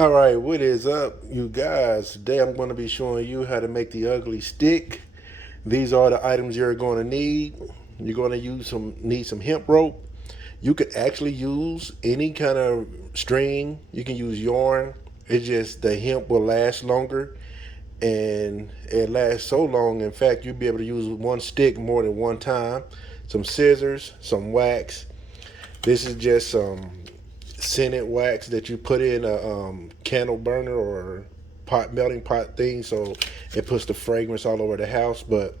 All right, what is up, you guys? Today I'm going to be showing you how to make the ugly stick. These are the items you're going to need. You're going to need some hemp rope. You could actually use any kind of string. You can use yarn. It's just the hemp will last longer, and it lasts so long. In fact, you'll be able to use one stick more than one time. Some scissors, some wax. This is just some scented wax that you put in a candle burner or pot melting pot thing, so it puts the fragrance all over the house. But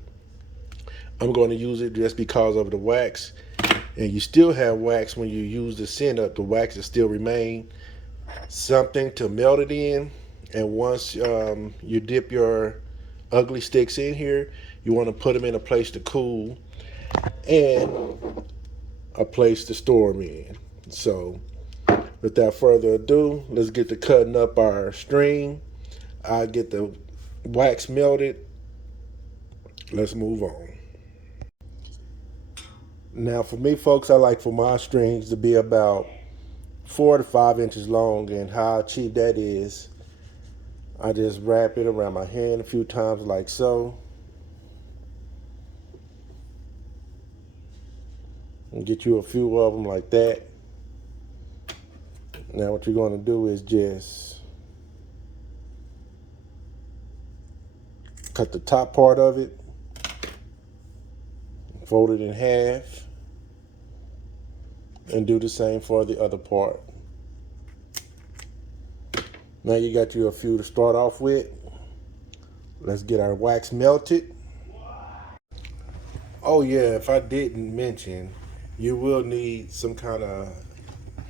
I'm going to use it just because of the wax. And you still have wax when you use the scent up. The wax will still remain. Something to melt it in. And once you dip your ugly sticks in here, you want to put them in a place to cool and a place to store them in. So without further ado, let's get to cutting up our string. I get the wax melted. Let's move on. Now, for me, folks, I like for my strings to be about 4 to 5 inches long, and how I achieve that is I just wrap it around my hand a few times, like so, and get you a few of them like that. Now, what you're going to do is just cut the top part of it, fold it in half, and do the same for the other part. Now you got you a few to start off with. Let's get our wax melted. Oh yeah, if I didn't mention, you will need some kind of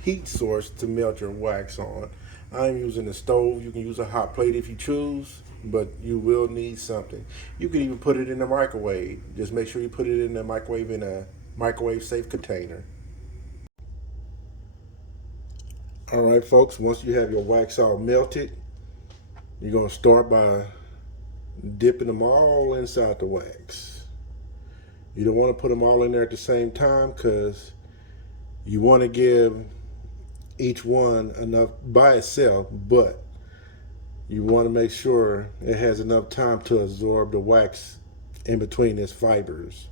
heat source to melt your wax on. I'm using a stove. You can use a hot plate if you choose, but you will need something. You can even put it in the microwave. Just make sure you put it in the microwave in a microwave safe container. All right, folks, once you have your wax all melted, you're going to start by dipping them all inside the wax. You don't want to put them all in there at the same time, because you want to give each one enough by itself, but you want to make sure it has enough time to absorb the wax in between its fibers.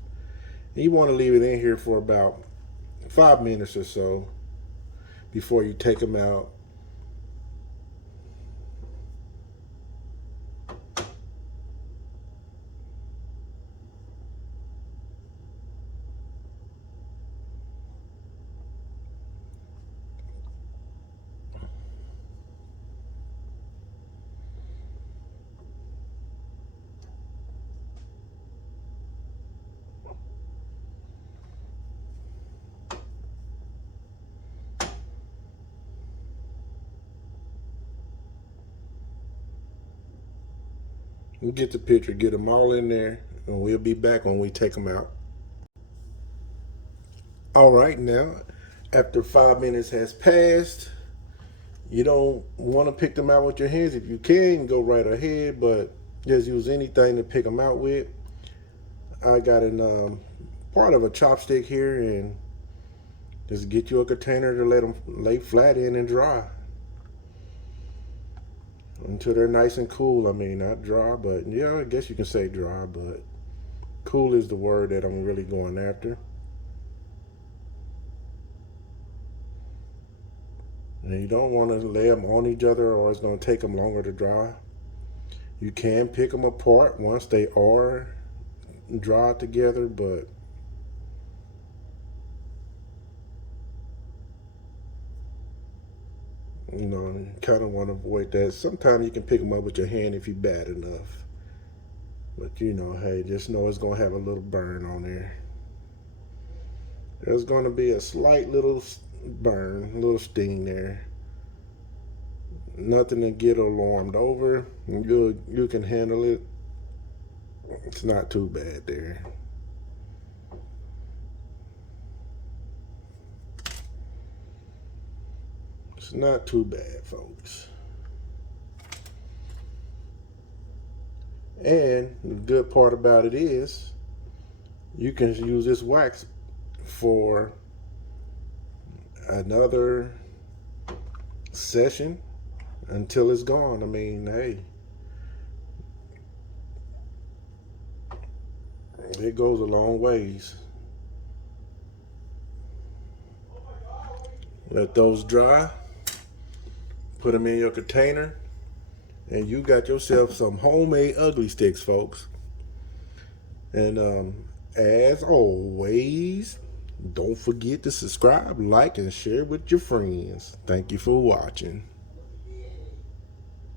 And you want to leave it in here for about 5 minutes or so before you take them out. You get the picture, get them all in there, and we'll be back when we take them out. All right, now, after 5 minutes has passed, you don't want to pick them out with your hands. If you can, go right ahead, but just use anything to pick them out with. I got an part of a chopstick here, and just get you a container to let them lay flat in and dry until they're nice and cool. I mean, not dry, but yeah, I guess you can say dry, but cool is the word that I'm really going after. And you don't want to lay them on each other, or it's going to take them longer to dry. You can pick them apart once they are dry together, but you know, you kind of want to avoid that. Sometimes you can pick them up with your hand if you're bad enough. But you know, hey, just know it's going to have a little burn on there. There's going to be a slight little burn, a little sting there. Nothing to get alarmed over. You can handle it. It's not too bad there. It's not too bad, folks. And the good part about it is you can use this wax for another session, until it's gone. I mean, hey, it goes a long ways. Let those dry. Put them in your container, and you got yourself some homemade ugly sticks, folks. And as always, don't forget to subscribe, like, and share with your friends. Thank you for watching.